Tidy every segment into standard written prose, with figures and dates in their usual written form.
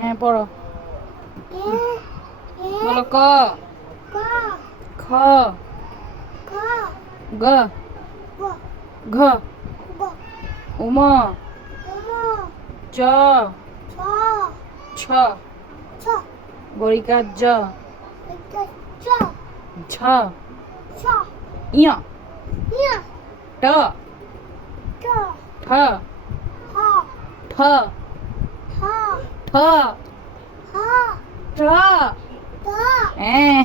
হ্যাঁ পড়ো। বলো ক, খ, গ, ঘ, উম, চ, ছ, বরিকার জ, ঝ, ইয়, ট, ঠ, ঠ, ঠ, ঠ। হ্যাঁ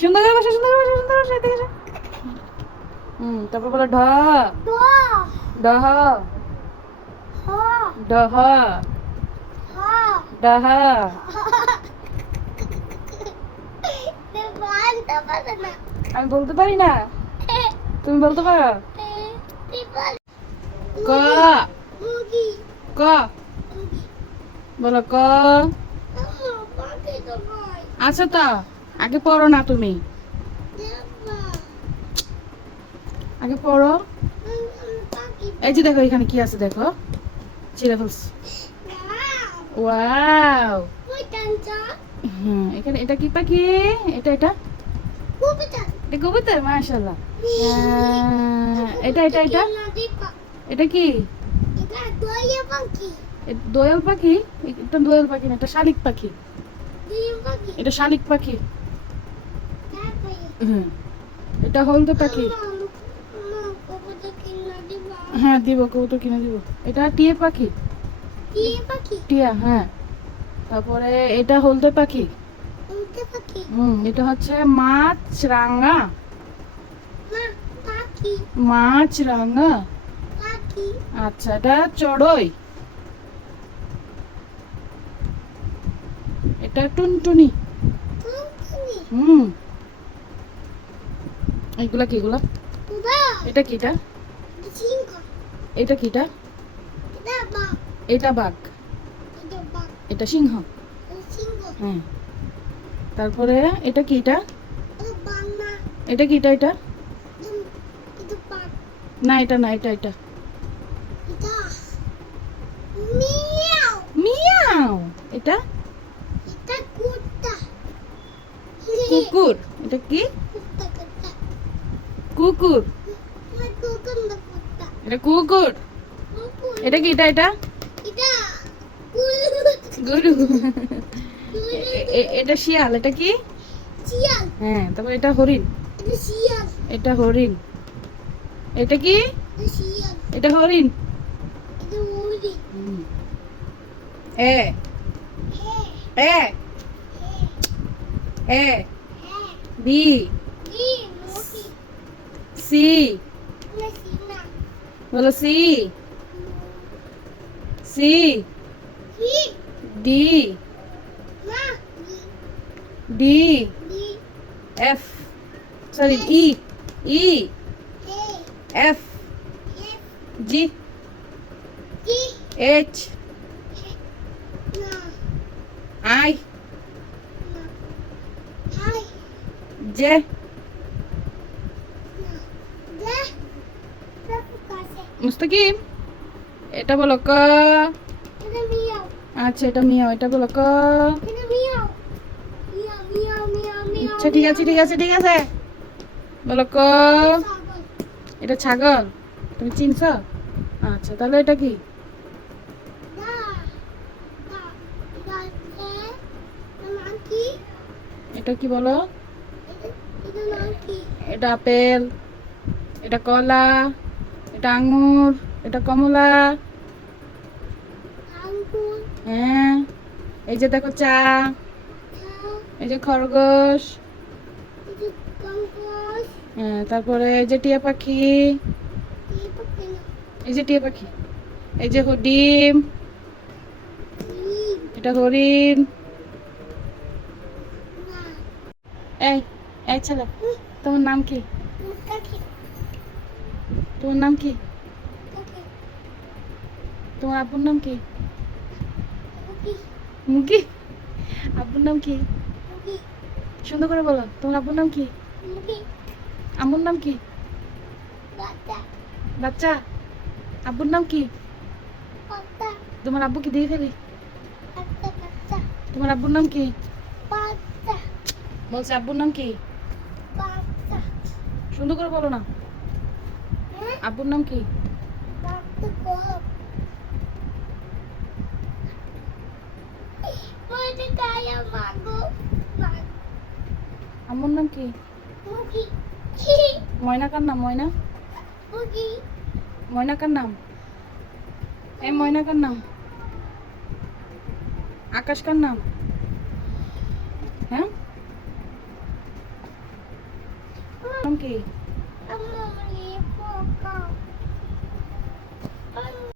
সুন্দর করে বসো, সুন্দর করে বসো, সুন্দর করে বসো, এদিকে এসো। তারপর বলো ঢ, ডহ, ডহ, ডহ। আমি বলতে পারি না, তুমি বলতে পারো? ক, ক, বলো ক। আচ্ছা তা আগে পড়ো না তুমি, আগে পড়ো। এই যে দেখো এখানে কি আছে দেখো, ছিঁড়ে ফেলছি। ওয়াও। এখানে এটা কি পাখি? এটা এটা এটা কবুতর, মাশাআল্লাহ। এটা এটা এটা এটা কি? দোয়েল পাখি? এটা দোয়েল পাখি না, এটা শালিক পাখি। এটা শালিক পাখি। এটা হলদে পাখি। হ্যাঁ দিব, কবুতর কিনে দিব। এটা টিয়া পাখি। টিয়া, হ্যাঁ। তারপরে এটা হলদে পাখি। এটা হচ্ছে মাছরাঙা। মাছরাঙা। আচ্ছা এটা চড়ুই। এটা টুনটুনি। এইগুলা কি এগুলা? এটা কিটা? এটা কিটা? এটা বাঘ। এটা সিংহ। হ্যাঁ। তারপরে এটা কি? এটা এটা কি? এটা না, এটা না, এটা এটা মিয়াও। এটা কুকুর। এটা কি? কুকুর। এটা কুকুর। এটা কি? এটা এটা গরু। এটা শিয়াল। এটা কি? হ্যাঁ। তারপর এটা হরিণ। এটা হরিণ। এটা কি? এটা হরিণ। A A A B C, বলো C, C, D, D, F, sorry E, E, F, G, H, I, J, Mustakim. এটা বলো ক। আচ্ছা এটা মিয়াও। এটা বলো ক। আচ্ছা ঠিক আছে, ঠিক আছে, ঠিক আছে, বলো ক। এটা ছাগল। তুমি চিনছ? আচ্ছা তাহলে এটা কি? এটা কি বলো? এটা আপেল। এটা কলা। এটা আঙ্গুর। এটা কমলা। হ্যাঁ। এই যে দেখো চা। এই যে খরগোশ। হ্যাঁ। তারপরে এই যে টিয়া পাখি। এই যে টিয়া পাখি। এই যে ডিম। এটা হরিণ। এই এই ছেলে, তোমার নাম কি? তোমার নাম কি? তোমার আব্বুর নাম কি? মুগি। আব্বুর নাম কি? সুন্দর করে বলো, তোমার আব্বুর নাম কি? আম্মুর নাম কি? বাচ্চা। আব্বুর নাম কি? তোমার আব্বুকে দিয়ে ফেলি। একটা বাচ্চা তোমার আব্বুর নাম কি? বাচ্চা বলছে আব্বুর নাম কি? বাচ্চা সুন্দর করে বলো না। হ্যাঁ আব্বুর নাম কি? বাচ্চা কম মনে গায়া মাগো আম্মুর নাম কি? মুগি ময়না কার নাম? ময়না? মুগি ময়না কার নাম? এই ময়না কার নাম? আকাশ কার নাম? হ্যাঁ নাম কি?